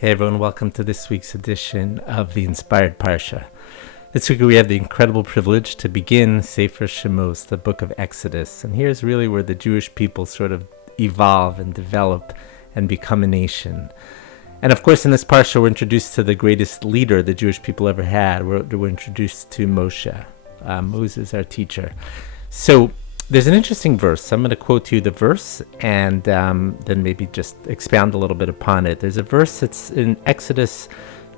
Hey everyone, welcome to this week's edition of the Inspired Parsha. This week we have the incredible privilege to begin Sefer Shemot, the book of Exodus. And here's really where the Jewish people sort of evolve and develop and become a nation. And of course in this Parsha we're introduced to the greatest leader the Jewish people ever had. We're introduced to Moshe, Moses, our teacher. So there's an interesting verse. I'm going to quote you the verse and then maybe just expound a little bit upon it. There's a verse that's in Exodus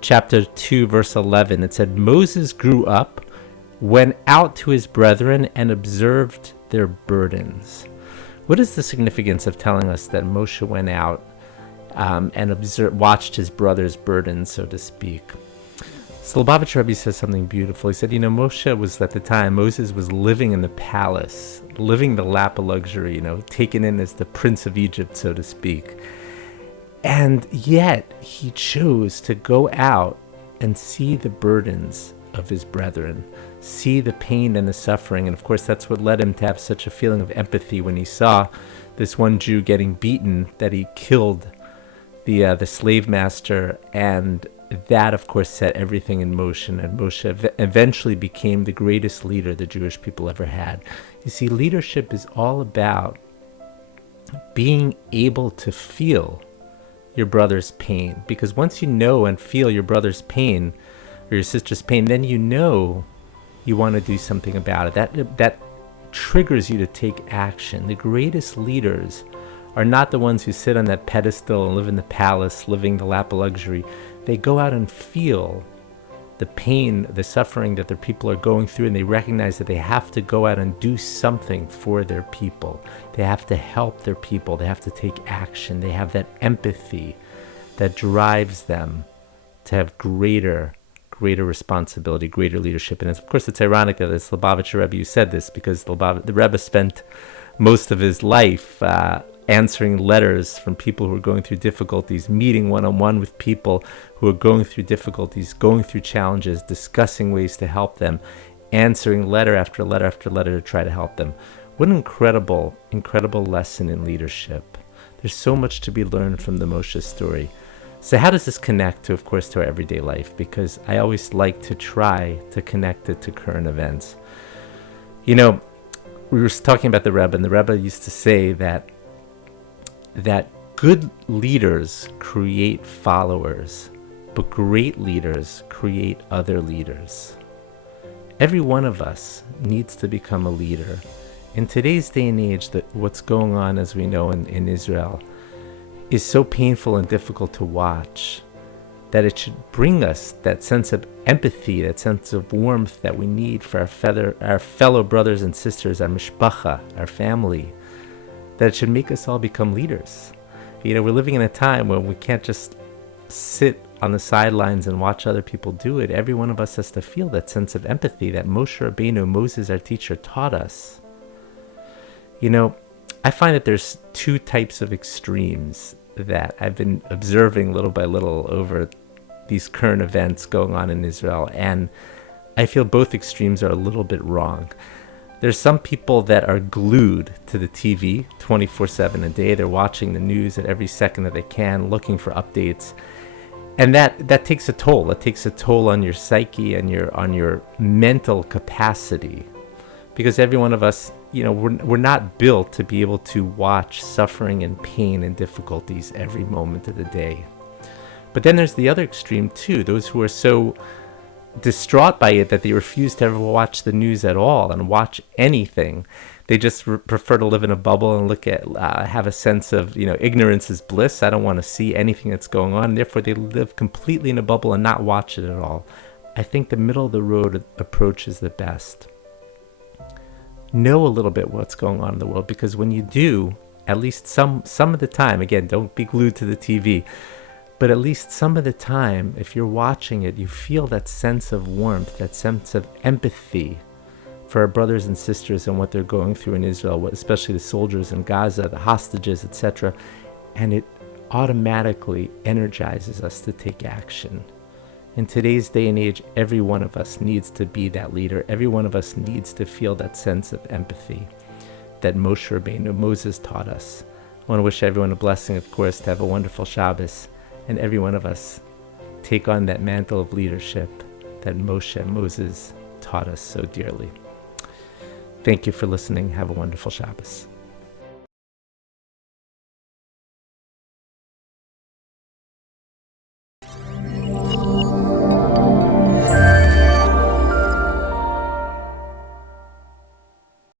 chapter 2, verse 11. It said, Moses grew up, went out to his brethren, and observed their burdens. What is the significance of telling us that Moshe went out and watched his brother's burdens, so to speak? So Lubavitch Rebbe says something beautiful. He said, Moshe was, at the time, Moses was living in the palace, living the lap of luxury, taken in as the prince of Egypt, so to speak. And yet he chose to go out and see the burdens of his brethren, see the pain and the suffering. And of course, that's what led him to have such a feeling of empathy when he saw this one Jew getting beaten, that he killed the slave master, and that, of course, set everything in motion, and Moshe eventually became the greatest leader the Jewish people ever had. You see, leadership is all about being able to feel your brother's pain, because once you know and feel your brother's pain or your sister's pain, then you want to do something about it. That triggers you to take action. The greatest leaders are not the ones who sit on that pedestal and live in the palace, living the lap of luxury. They go out and feel the pain, the suffering that their people are going through, and they recognize that they have to go out and do something for their people. They have to help their people. They have to take action. They have that empathy that drives them to have greater responsibility, greater leadership. And of course, it's ironic that it's Lubavitcher Rebbe who said this, because the Rebbe spent most of his life answering letters from people who are going through difficulties, meeting one-on-one with people who are going through difficulties, going through challenges, discussing ways to help them, answering letter after letter after letter to try to help them. What an incredible lesson in leadership. There's so much to be learned from the Moshe story. So how does this connect to, of course, to our everyday life? Because I always like to try to connect it to current events. We were talking about the Rebbe, and the Rebbe used to say that good leaders create followers, but great leaders create other leaders. Every one of us needs to become a leader. In today's day and age, what's going on, as we know, in Israel is so painful and difficult to watch that it should bring us that sense of empathy, that sense of warmth that we need for our fellow brothers and sisters, our mishpacha, our family, that it should make us all become leaders. We're living in a time when we can't just sit on the sidelines and watch other people do it. Every one of us has to feel that sense of empathy that Moshe Rabbeinu, Moses, our teacher, taught us. I find that there's two types of extremes that I've been observing little by little over these current events going on in Israel, and I feel both extremes are a little bit wrong. There's some people that are glued to the TV 24/7 a day. They're watching the news at every second that they can, looking for updates. And that takes a toll. It takes a toll on your psyche and on your mental capacity. Because every one of us, we're not built to be able to watch suffering and pain and difficulties every moment of the day. But then there's the other extreme too, those who are so distraught by it that they refuse to ever watch the news at all and watch anything. They just prefer to live in a bubble and have a sense of, ignorance is bliss. I don't want to see anything that's going on. And therefore, they live completely in a bubble and not watch it at all. I think the middle of the road approach is the best. Know a little bit what's going on in the world, because when you do, at least some of the time, again, don't be glued to the TV, but at least some of the time, if you're watching it, you feel that sense of warmth, that sense of empathy for our brothers and sisters and what they're going through in Israel, especially the soldiers in Gaza, the hostages, etc. And it automatically energizes us to take action. In today's day and age, every one of us needs to be that leader. Every one of us needs to feel that sense of empathy that Moshe Rabbeinu, Moses, taught us. I want to wish everyone a blessing, of course, to have a wonderful Shabbos. and every one of us take on that mantle of leadership that Moses taught us so dearly. Thank you for listening. Have a wonderful Shabbos.